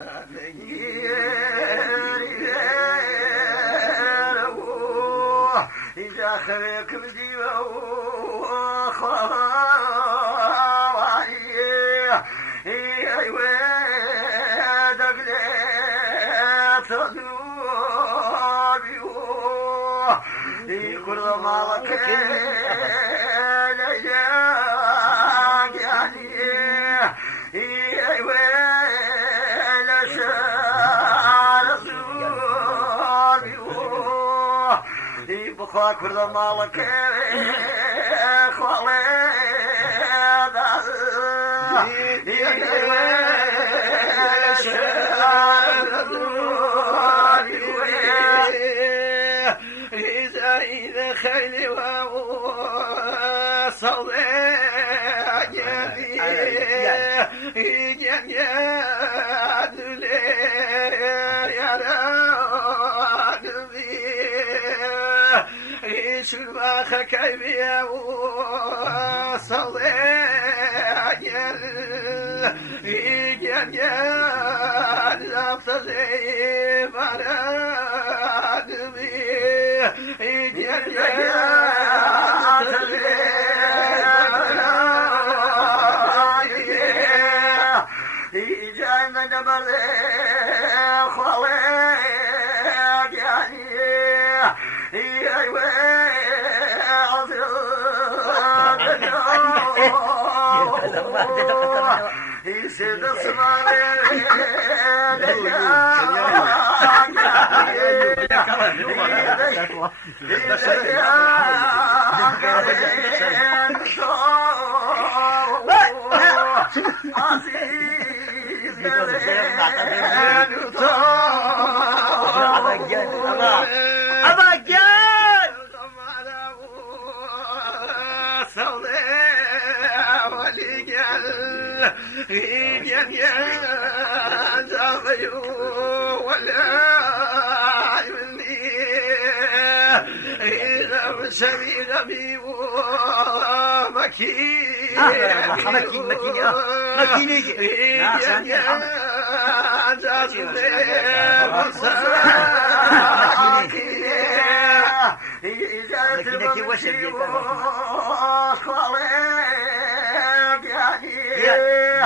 إذا خليك بديوه خواهي ويدك لا تدوبي كل مالك لجاك يعني ولا شار زوبي بخوا كل مالك خوالد ولا شار زوبي إذا خيلي وصلي شباخ كيبيا وصلي يجن لفتزي مراد بي يجن يسد يا زغيو ولا مني إذا سمي غبي مكين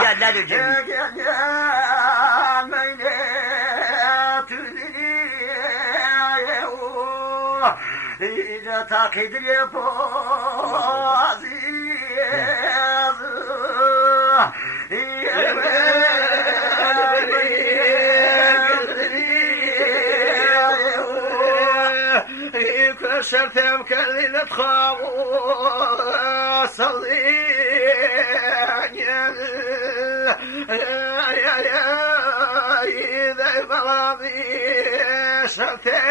يا لا الجميل إذا تاكد لي بوزيز كشرت مكلمة خاوة صلي إذا بلغي شتى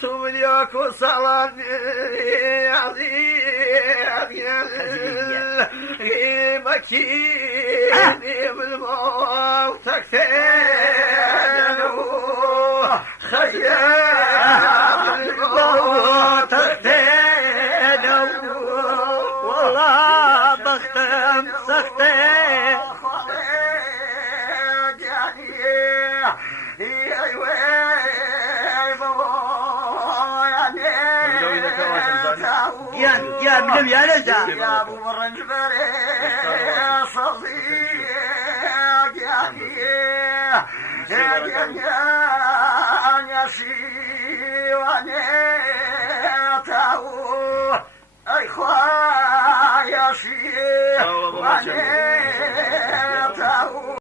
ثم يكون صلاني عظيم مكيني بالموت اكتينو خيال بالموت اكتينو والله بختم سختين يا من يا لزا يا ابو مرن جبري صديق يا شيواني تاو اي خوا يا شيواني